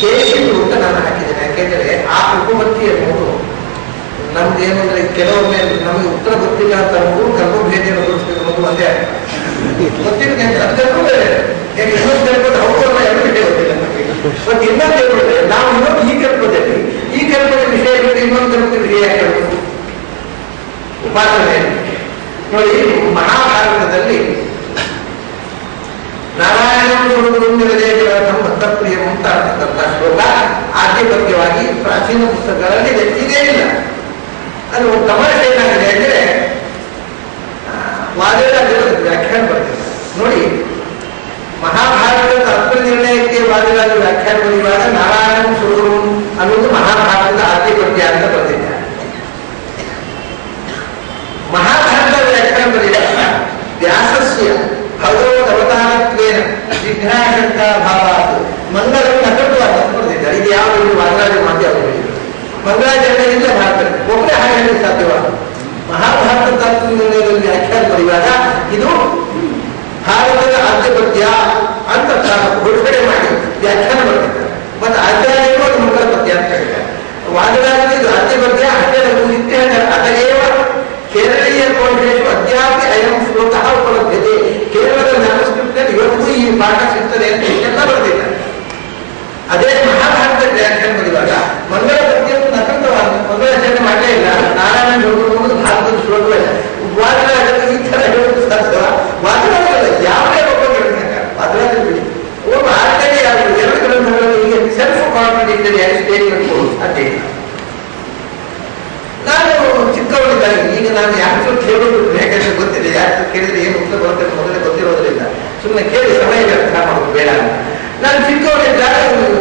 ಶೇಷಿತು ಅಂತ ನಾನು ಹಾಕಿದ್ದೇನೆ. ಯಾಕೆಂದ್ರೆ ಆ ಉಪಪತ್ತಿ ಅನ್ನೋದು ನಮ್ದೇನಂದ್ರೆ ಕೆಲವೊಮ್ಮೆ ನಮಗೆ ಉತ್ತರ ಗೊತ್ತಿಲ್ಲ ಅಂತ ಅನ್ನೋದು ಗರ್ಭಭೇದಿಯನ್ನು ತೋರಿಸ್ಬೇಕು ಅನ್ನೋದು ಒಂದೇ ಗೊತ್ತಿಲ್ಲ. ಅದು ಗರ್ಭಭೇದ ಇನ್ನೊಂದು ಗರ್ಭದ ಹೌದಲ್ಲ ಎರಡು ವಿಷಯ ಗೊತ್ತಿಲ್ಲ ನಮಗೆ. ಮತ್ತೆ ಇನ್ನೊಂದು ಹೇಳ್ಬಿಟ್ರೆ ನಾವು ಇನ್ನೊಂದು ಈ ಗರ್ಭದ ವಿಷಯ ಬಿಟ್ಟು ಇನ್ನೊಂದು ಗರ್ಭದ ವಿಷಯ ಹೇಳಬೇಕು. ಉಪಾಸನೆ ನೋಡಿ, ಮಹಾಭಾರತದಲ್ಲಿ ನಾರಾಯಣ ಭಕ್ತಪ್ರಿಯ ಅಂತ ಅಂತಕ್ಕಂಥ ಶ್ಲೋಕ ಆದ್ಯಪದ್ಯವಾಗಿ ಪ್ರಾಚೀನ ಪುಸ್ತಕಗಳಲ್ಲಿ ಇದೇ ಇಲ್ಲ. ಅದು ತಮಾಷೆ ಏನಾಗಿದೆ ಅಂದ್ರೆ ವಾದಿರಾಜರು ವ್ಯಾಖ್ಯಾನ ಬರ್ತಿದೆ ನೋಡಿ. ಮಹಾಭಾರತದ ತಾತ್ಪರ್ಯ ನಿರ್ಣಯಕ್ಕೆ ವಾದಿರಾಜ ವ್ಯಾಖ್ಯಾನ ಬರೆಯುವಾಗ ನಾರಾಯಣ ಸುರು ಅನ್ನೋದು ಮಹಾಭಾರತದ ಆದ್ಯಪದ್ಯ ಅಂತ ಬರ್ತಿದ್ದಾರೆ. ಮಹಾಭಾರತ ವ್ಯಾಖ್ಯಾನ ಬರೆಯುವಾಗ ವ್ಯಾಸಸ್ಯ ಭಗವದ್ ಅವತಾರತ್ವೇನ ವಿಘ್ನಾಶಂಕಾ ಭಾವಾತ್ ಮಂಗಳವನ್ನು ಅಕೃತವಾದ ಬರೆದಿದ್ದಾರೆ. ಇದು ಯಾವ ವಾದಿರಾಜ ಮಾತಿ ಅವರು ಮಂಗಳಾಚರಣೆಯಿಂದ ಭಾರತ ಒಬ್ಬರೇ ಹಾಗೆ ಸಾಧ್ಯವಾದ ಮಹಾಭಾರತ ತಾತ್ಪರ್ಯ ನಿರ್ಣಯದಲ್ಲಿ ವ್ಯಾಖ್ಯಾನ ಬರೆಯುವಾಗ ಇದು ಭಾರತದ ಆದ್ಯಪದ್ಯ ಅಂತ ಘೋಷಣೆ ಮಾಡಿ ವ್ಯಾಖ್ಯಾನ ಬರೆದಿದ್ದಾರೆ. ಮತ್ತೆ ಆಚಾರ್ಯರು ಅದು ಮಂಗಳ ಪದ್ಯ ಅಂತ ಹೇಳಿದ್ದಾರೆ. ವಾದಿರಾಜರು ಇದು ಆದ್ಯಪದ್ಯ ಅಷ್ಟೇ ಇತ್ಯಾದಿ ಅತಯೇವ ಕೇರಳೀಯ ಕೋಶೇಶು ಅದ್ಯಾಪಿ ಅಯಂ ಶ್ಲೋಕ ಉಪಲಭ್ಯತೆ. ಕೇರಳದ ಜ್ಞಾನಸ್ಕೃತಿಯಲ್ಲಿ ಇವತ್ತು ಈ ಪಾಠ ಸಿಗ್ತದೆ ಅಂತ ಎಲ್ಲ ಬರೆದಿದ್ದಾರೆ. ಅದೇ ಮಹಾಭಾರತ ವ್ಯಾಖ್ಯಾನ ಬರೆಯುವಾಗ ಮಂಗಳ ಪದ್ಯ ನಕಂತವಾದ ಮಂಗಳಾಚರಣೆ ಮಾಡಲೇ ಇಲ್ಲ. ನಾರಾಯಣ ಹೇಳುವುದು ಭಾರತದ ಶ್ಲೋಕವೇ. ವಾದಿರಾಜರು ಈ ತರ ಹೇಳುವುದು ಸಾಧ್ಯವ? ವಾದಿರಾಜಲ್ಲ, ಯಾವುದೇ ಒಬ್ಬ ಗ್ರಂಥಕ ವಾದಿರಾಜ ಬಿಡಿ ಒಬ್ಬ ಆಚರಣೆ ಯಾವುದು ಎರಡು ಗ್ರಂಥಗಳಲ್ಲಿ ಈಗ ಸೆಲ್ಫ್ ಕಾನ್ಫಿಡೆಂಟರಿ ಸ್ಟೇಟ್ಮೆಂಟ್ ಸಾಧ್ಯ ಇಲ್ಲ. ನಾನು ಚಿಕ್ಕವಳಿದ್ದಾಗ, ಈಗ ನಾನು ಯಾರು ಕೇಳೋದು ಯಾಕಂದ್ರೆ ಗೊತ್ತಿದೆ, ಯಾರು ಕೇಳಿದ್ರೆ ಏನು ಉತ್ತರ ಬರುತ್ತೆ ಮೊದಲೇ ಗೊತ್ತಿರೋದ್ರಿಂದ ಸುಮ್ಮನೆ ಕೇಳಿ ಸಮಯ ವ್ಯರ್ಥ ಮಾಡೋದು ಬೇಡ ಅಂತ. ನಾನು ಚಿಕ್ಕವಳಿದ್ದಾಗ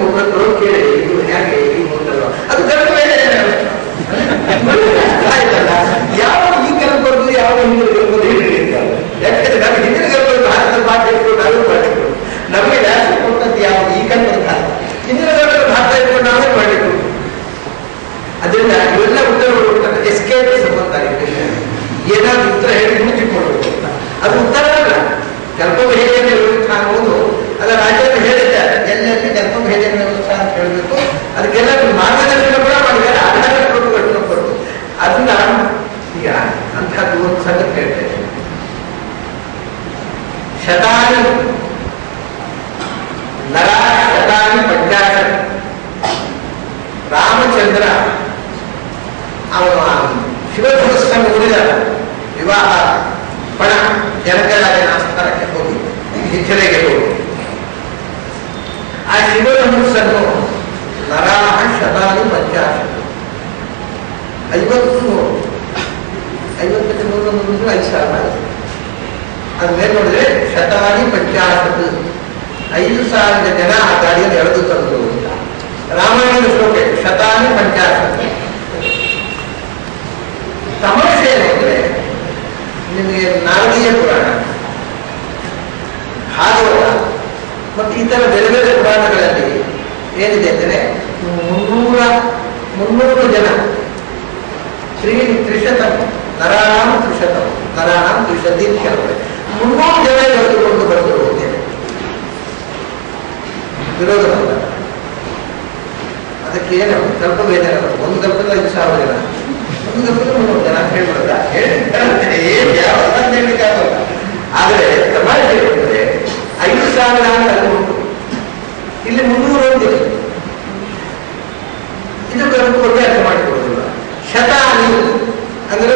ಒಬ್ಬರು ಕೇಳಿ ಇದು ಹೇಗೆ ಈ ಮುಂದಲ್ಲ ಅದು ಗರ್ಭ ಆಯ್ತಲ್ಲ, ಯಾವ ಈ ಗರ್ಭದ್ದು ಯಾವ ಹಿಂದಿನ ಗರ್ಭದ್ದು ಹೇಳಿರ್ತಾರೆ. ಯಾಕಂದ್ರೆ ನಮಗೆ ಹಿಂದಿನ ಗರ್ಭದ ಭಾರತದ ಭಾಷೆ ಇಟ್ಕೊಂಡು ನಾವು ಮಾಡಬೇಕು. ನಮಗೆ ವ್ಯಾಸ ಕೊಟ್ಟದ್ದು ಯಾವುದು ಈ ಗರ್ಭದ ಭಾಷೆ, ಹಿಂದಿನ ಗರ್ಭದ ಭಾಷೆ ಇಟ್ಕೊಂಡು ನಾವೇ ಮಾಡಬೇಕು. ಅದರಿಂದ ಇವೆಲ್ಲ ಉತ್ತರಗಳು ಎಸ್ಕೇಪ್ ಸಂಬಂಧ ಏನಾದ್ರು ಉತ್ತರ ಹೇಳಿ ಮುಚ್ಚಿಕೊಳ್ಬೇಕು ಅಂತ. ಅದು ಉತ್ತರ ಅಲ್ಲ, ಗರ್ಭಭೇದನ ವ್ಯವಸ್ಥೆ ಅನ್ನೋದು ಅದರ ರಾಜ್ಯದಲ್ಲಿ ಹೇಳಿದ್ದಾರೆ. ಎಲ್ಲೆಲ್ಲಿ ಗರ್ಭಭೇದನ ವ್ಯವಸ್ಥೆ ಅಂತ ಹೇಳಬೇಕು, ಅದಕ್ಕೆಲ್ಲ ಮಾರ್ಗದರ್ಶನ ಕೂಡ ಮಾಡಿದ್ದಾರೆ. ಆಧಾರ ಕೊಟ್ಟು ಅದನ್ನ ಈಗ ಅಂತಹದ್ದು ಒಂದು ಸಂಗತಿ ಹೇಳ್ತೇನೆ. ಶತಾನಿ ನರ ಶತಾನಿ ಪಂಚಾಶ ರಾಮಚಂದ್ರ ಅವನು ಶಿವಧನುಸ್ಸ ಮುಗಿದ ವಿವಾಹ ಪಣ ಜನಕರಾಜನ ಸ್ಥಾನಕ್ಕೆ ಹೋಗಿ ಹಿಚ್ಚಲೆಗೆ ಹೋಗಿ ಆ ಶಿವಧನುಸ್ಸನ್ನು ನರಾಹ ಶತಾನಿ ಪಂಚಾಶ 50 5,000 ಅದ್ಮೇಲೆ ನೋಡಿದ್ರೆ ಶತಾನಿ ಪಂಚಾಶತ್ 5,000 ಜನ ಆ ಗಾಡಿಯಲ್ಲಿ ಎಳೆದು ತಂದರು ಅಂತ ರಾಮಾಯಣದ ಶ್ಲೋಕ. ಶತಾನಿ ಪಂಚಾಶತ್ ತಮಾಷೆ ಏನಂದ್ರೆ ನಿಮಗೆ ನಾರದೀಯ ಪುರಾಣ, ಭಾಗವತ ಮತ್ತು ಇತರ ಬೇರೆ ಬೇರೆ ಪುರಾಣಗಳಲ್ಲಿ ಏನಿದೆ ಅಂದರೆ 300 ಜನ ತ್ರಿಶತಂ ನರಾಣಾಂ ತ್ರಿಶತಂ ನರಾಣಾಂ ತ್ರಿಶತಿ ಕೆಲವರೆ 300 ಜನ ಎಳೆದುಕೊಂಡು ಬಂದರು ಅಂತೇಳಿ ವಿರೋಧ ಬಂದ. ಅದಕ್ಕೆ ಏನು ಸ್ವಲ್ಪ ಬೇಜಾರ, ಒಂದು ಕಲ್ಪದ 5,000 ಜನ, ಒಂದು ಕಲ್ಪದ 300 ಜನ ಹೇಳ್ಬಿಡದ ಹೇಳಲಿಕ್ಕಾಗಲ್ಲ. ಆದರೆ ತಮಾಷೆ ಹೇಳಿದ್ರೆ 5,000 ಅಲ್ಲಿ ಉಂಟು, ಇಲ್ಲಿ 300 ಒಂದಿದೆ. ಇದು ಗರ್ಭ ಬಗ್ಗೆ ಅರ್ಥ ಮಾಡಿಕೊಡೋದಿಲ್ಲ. ಶತಾನಿ ಅಂದ್ರೆ